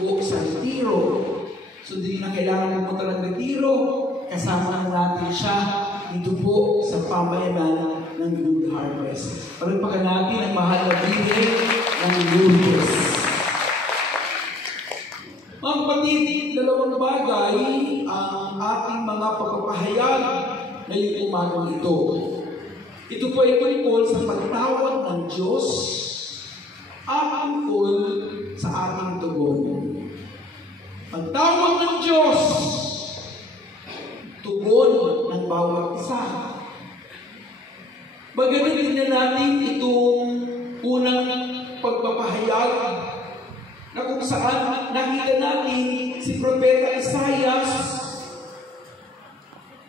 po sa retiro. So, hindi na kailangan pumunta ng retiro. Kasama natin siya dito po sa pamayanan ng Good Harvest. Palagpakan natin ang mahal na Birhen ng Lourdes. Mga kapatid, dalawang bagay ang ating mga pagpapahayag ngayong umagang ito. Ito po ay tungkol sa pagtawag ng Diyos at tungkol sa ating tugon. Pagtawag ng Diyos, tugon ng bawat isa. Magaling din natin itong unang pagpapahayag na kung saan nakita natin si Propeta Isaias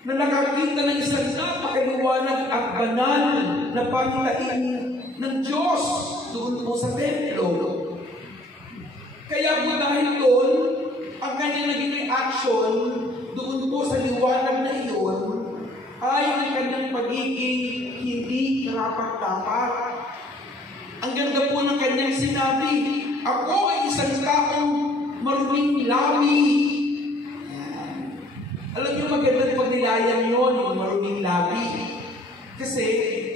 na nakakita ng isang napakaliwanag at banal na pangitain ng Diyos doon po sa templo. Kaya po dahil doon, ang kanyang naging reaction doon po sa liwanag na iyon ay ang kanyang pagiging hindi karapat-dapat. Ang ganda po ng kanyang sinabi, ako ay isang taong maruming labi. Alam niyo, magandang pagnilayang yun, yung maruming labi. Kasi,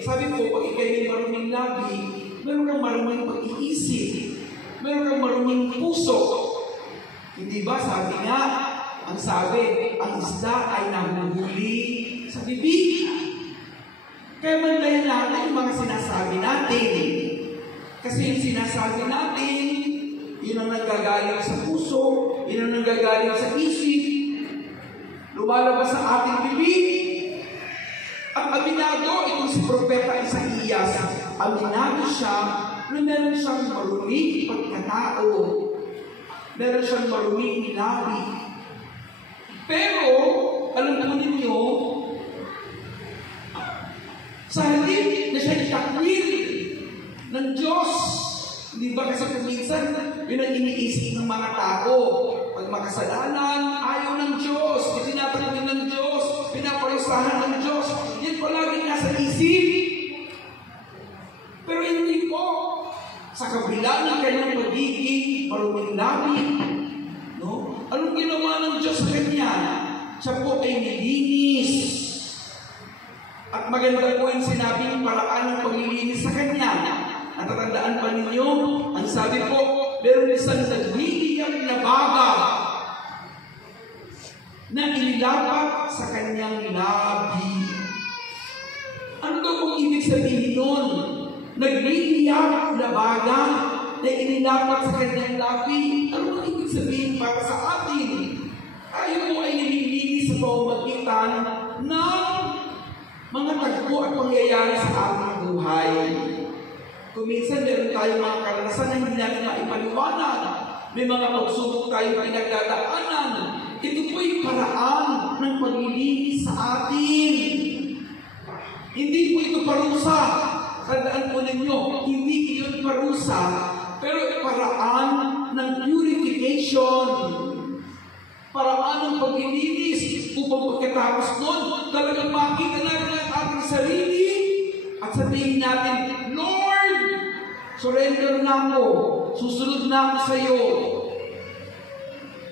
sabi ko, pag ikay may maruming labi, meron kang maruming pag-iisip, meron kang maruming puso. Hindi ba, sabi nga, ang isda ay nahuhuli sa bibig. Kaya mandayan natin yung mga sinasabi natin. Kasi yung sinasabi natin, yun ang nanggagaling sa puso, yun ang nanggagaling sa isip, lumalabas sa ating bibig. Ang aminado, itong si Propeta Isaias, aminado siya na meron siyang maruming pagkatao. Meron siyang maruming labi. Pero, alam naman ninyo, sa halip na siya itakwil ng Diyos, hindi ba kasi kuminsan, yun ang iniisip ng mga tao. Pag makasalanan, ayaw ng Diyos, itinatanggal ng Diyos, pinaparusahan ng Diyos, yan palagi nasa isip. Pero hindi po, sa kabila ng kanyang pagiging maruming labi, no? Anong ginawa ng Diyos sa kanya? Siya po ay nilinis. At maganda po yung sinabing paraan ng paglilinis sa kanya. Natatandaan pa ninyo, ang sabi po, meron isang nagliliyang na baga na inilapat sa kanyang labi. Ano daw kung ibig sabihin nun? Nagliliyang na baga na inilapat sa kanyang labi. Ano ang ibig sabihin para sa atin? Tayo po ay nililinis sa pamamagitan ng mga tagpo at pangyayari sa ating buhay. Kung minsan meron tayong mga karanasan na hindi natin maipaliwanag, may mga pagsubok tayong pinagdadaanan, ito po'y paraan ng paglilinis sa atin. Hindi po ito parusa. Tandaan po ninyo, hindi yun parusa, pero paraan ng purification. Paraan ng paglilinis upang pagkatapos nun, talagang makita natin ang ating sarili at sabihin natin, Lord, surrender na ako, susunod na ako sa iyo.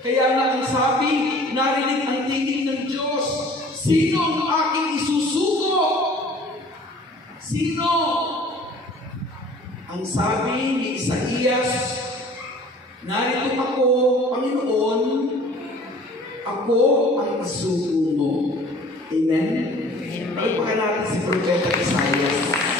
Kaya nga ang sabi, narinig ang tingin ng Diyos, sino ang aking isusuko? Sino? Ang sabi ni Isaias, narito ako, Panginoon, ako ang isuko mo. Amen? Pagpaka natin si Propeta Isaias.